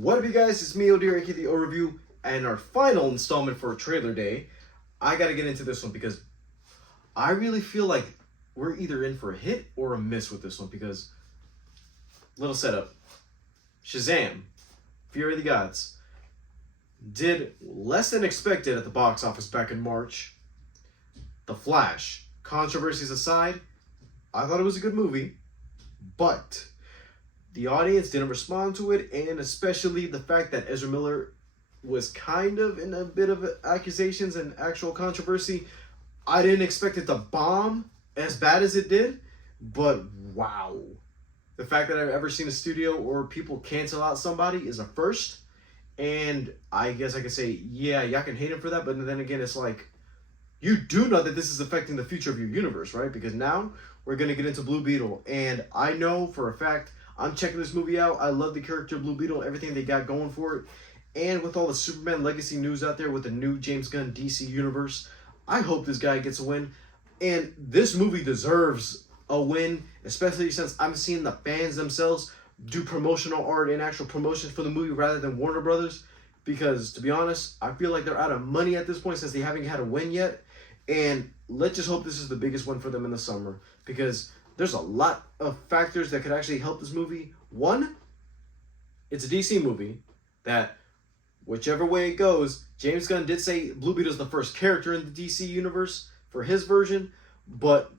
What up, you guys? It's me, Odir, aka the Overview, and our final installment for Trailer Day. I gotta get into this one because I really feel like we're either in for a hit or a miss with this one because, little setup, Shazam, Fury of the Gods, did less than expected at the box office back in March. The Flash, controversies aside, I thought it was a good movie, but the audience didn't respond to it, and especially the fact that Ezra Miller was kind of in a bit of accusations and actual controversy. I didn't expect it to bomb as bad as it did, but wow. The fact that I've ever seen a studio or people cancel out somebody is a first, and I guess I could say, yeah, y'all can hate him for that, but then again, it's like, you do know that this is affecting the future of your universe, right? Because now we're going to get into Blue Beetle, and I know for a fact I'm checking this movie out. I love the character Blue Beetle, everything they got going for it. And with all the Superman Legacy news out there with the new James Gunn DC universe, I hope this guy gets a win. And this movie deserves a win, especially since I'm seeing the fans themselves do promotional art and actual promotions for the movie rather than Warner Brothers. Because, to be honest, I feel like they're out of money at this point since they haven't had a win yet. And let's just hope this is the biggest one for them in the summer. Because there's a lot of factors that could actually help this movie. One, it's a DC movie that, whichever way it goes, James Gunn did say Blue Beetle is the first character in the DC universe for his version, but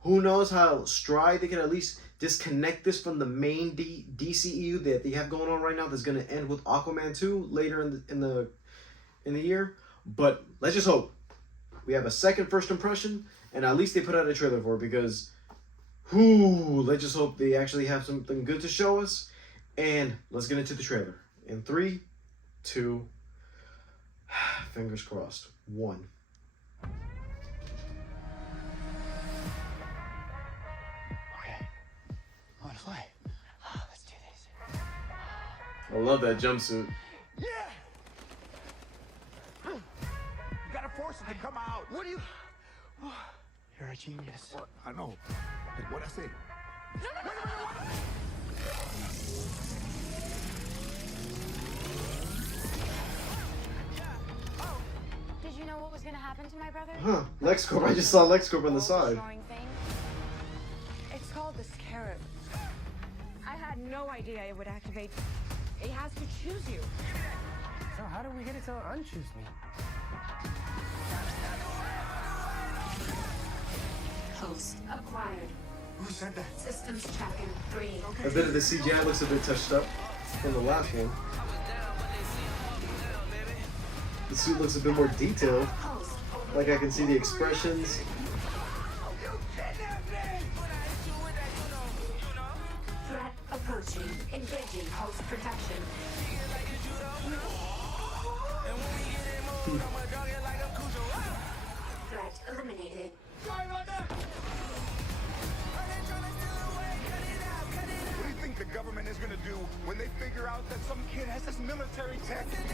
who knows how Stride they can at least disconnect this from the main DCEU that they have going on right now that's going to end with Aquaman 2 later in the year. But let's just hope we have a second first impression, and at least they put out a trailer for it, because let's just hope they actually have something good to show us. And let's get into the trailer. In 3, 2, fingers crossed, 1. Okay, I want to fly. Let's do this. I love that jumpsuit. Yeah! You gotta force it to come out. What do you... You're a genius. What? I know. Hey, what'd I say? Did you know what was going to happen to my brother? Huh, LexCorp. I just saw LexCorp on the side. It's called the Scarab. I had no idea it would activate. It has to choose you. So how do we get it to unchoose me? Host acquired. Who said that? Systems tracking 3. A bit of the CGI looks a bit touched up from the last one. The suit looks a bit more detailed. Host Like I can see the expressions. threat approaching. Engaging host protection. Threat eliminated. What do you think the government is gonna do when they figure out that some kid has this military tech? We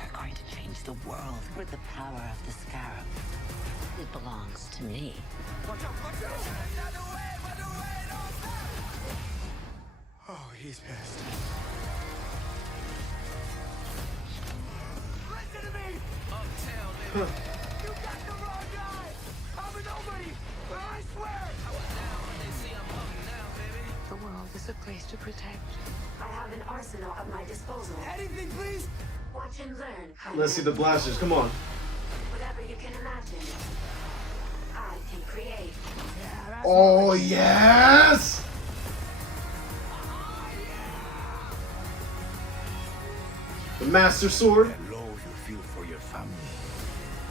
are going to change the world with the power of the Scarab. It belongs to me. Oh, he's pissed. Listen to me! You got the wrong guy! I'm a nobody! I swear! The world is a place to protect. I have an arsenal at my disposal. Anything, please? Watch and learn. Let's see the blasters. Come on. Whatever you can imagine. I can create. Yeah, that's Oh, yes! The Master Sword. That love you feel for your family.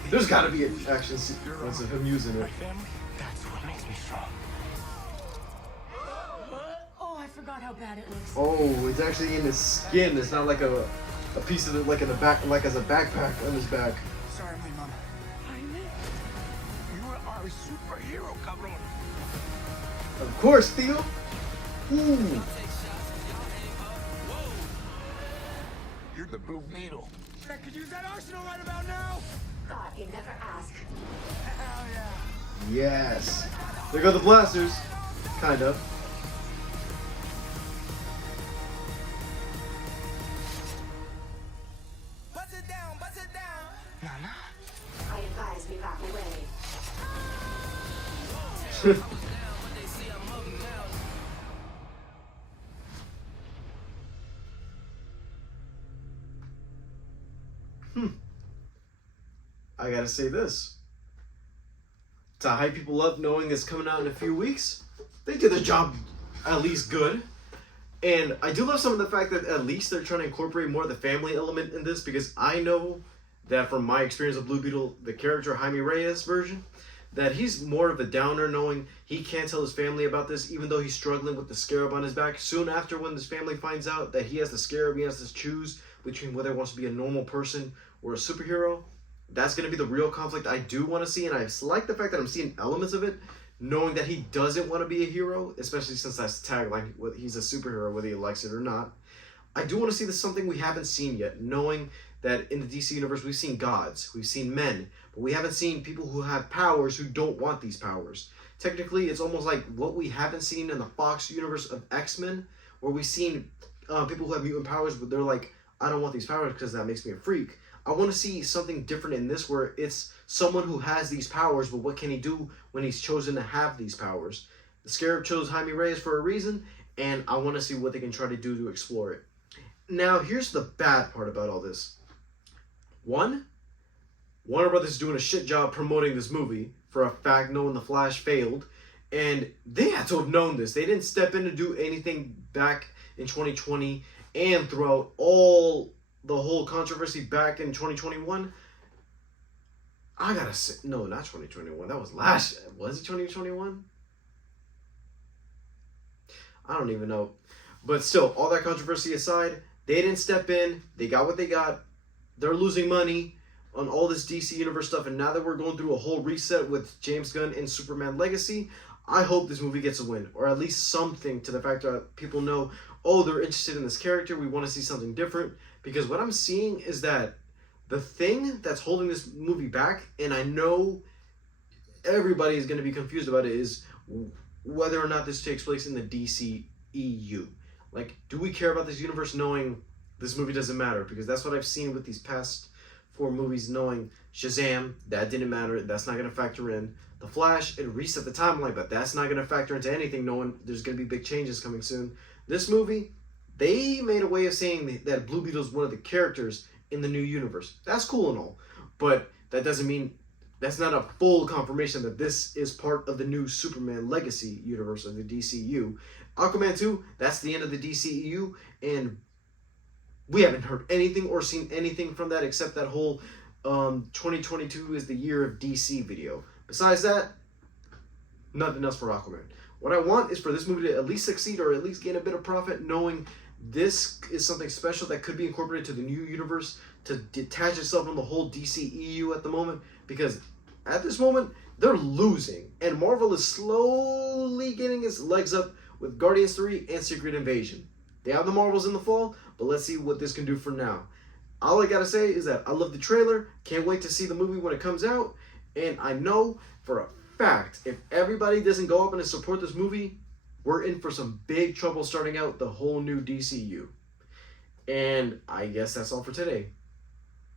There's got to be an action sequence of him using it. family. That's what makes me strong. Oh, I forgot how bad it looks. Oh, it's actually in his skin. It's not like a piece of it like in the back, like as a backpack on his back. Sorry, my mama. You are our superhero, cabron. Of course, Theo. Ooh. You're the Blue Beetle. I could use that arsenal right about now. Thought you'd never ask. Hell yeah. Yes. There go the blasters. Kind of. Nana? I advise we back away. I gotta say this. To hype people up knowing it's coming out in a few weeks, they did the job at least good. And I do love some of the fact that at least they're trying to incorporate more of the family element in this, because I know that from my experience of Blue Beetle, the character Jaime Reyes version, that he's more of a downer, knowing he can't tell his family about this, even though he's struggling with the scarab on his back. Soon after, when his family finds out that he has the scarab, he has to choose between whether he wants to be a normal person or a superhero. That's going to be the real conflict I do want to see, and I like the fact that I'm seeing elements of it, knowing that he doesn't want to be a hero, especially since that's the tagline, he's a superhero whether he likes it or not. I do want to see this something we haven't seen yet, knowing that in the DC universe we've seen gods, we've seen men, but we haven't seen people who have powers who don't want these powers. Technically, it's almost like what we haven't seen in the Fox universe of X-Men, where we've seen people who have mutant powers, but they're like, I don't want these powers because that makes me a freak. I want to see something different in this, where it's someone who has these powers, but what can he do when he's chosen to have these powers? The Scarab chose Jaime Reyes for a reason, and I want to see what they can try to do to explore it. Now, here's the bad part about all this. One, Warner Brothers is doing a shit job promoting this movie, for a fact, knowing The Flash failed, and they had to have known this. They didn't step in to do anything back in 2020 and throughout the whole controversy back in 2021. I gotta say, no, not 2021. That was last. Was it 2021? I don't even know. But still, all that controversy aside, they didn't step in. They got what they got. They're losing money on all this DC Universe stuff. And now that we're going through a whole reset with James Gunn and Superman Legacy, I hope this movie gets a win. Or at least something to the fact that people know, oh, they're interested in this character. We want to see something different. Because what I'm seeing is that the thing that's holding this movie back, and I know everybody is going to be confused about it, is whether or not this takes place in the DCEU. Like, do we care about this universe knowing this movie doesn't matter? Because that's what I've seen with these past 4 movies, knowing Shazam, that didn't matter, that's not going to factor in. The Flash, it reset the timeline, but that's not going to factor into anything, knowing there's going to be big changes coming soon. This movie, they made a way of saying that Blue Beetle is one of the characters in the new universe. That's cool and all, but that doesn't mean, that's not a full confirmation that this is part of the new Superman Legacy universe of the DCU. Aquaman 2, that's the end of the DCEU, and we haven't heard anything or seen anything from that except that whole 2022 is the year of DC video. Besides that, nothing else for Aquaman. What I want is for this movie to at least succeed or at least gain a bit of profit, knowing this is something special that could be incorporated to the new universe to detach itself from the whole DCEU at the moment, because at this moment, they're losing. And Marvel is slowly getting its legs up with Guardians 3 and Secret Invasion. They have the Marvels in the fall, but let's see what this can do for now. All I gotta say is that I love the trailer, can't wait to see the movie when it comes out, and I know for a fact, if everybody doesn't go up and support this movie, we're in for some big trouble starting out the whole new DCU. And I guess that's all for today.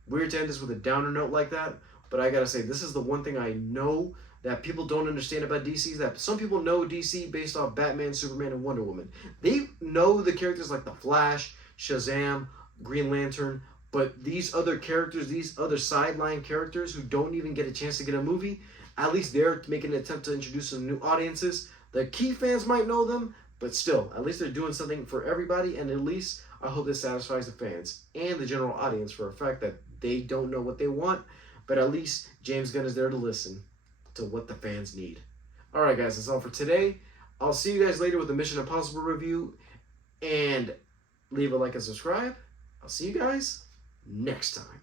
Weird to end this with a downer note like that, but I gotta say, this is the one thing I know that people don't understand about DC, is that some people know DC based off Batman, Superman, and Wonder Woman. They know the characters like The Flash, Shazam, Green Lantern, but these other characters, these other sideline characters who don't even get a chance to get a movie, at least they're making an attempt to introduce some new audiences. The key fans might know them, but still, at least they're doing something for everybody, and at least I hope this satisfies the fans and the general audience for a fact that they don't know what they want, but at least James Gunn is there to listen to what the fans need. Alright guys, that's all for today. I'll see you guys later with a Mission Impossible review, and leave a like and subscribe. I'll see you guys next time.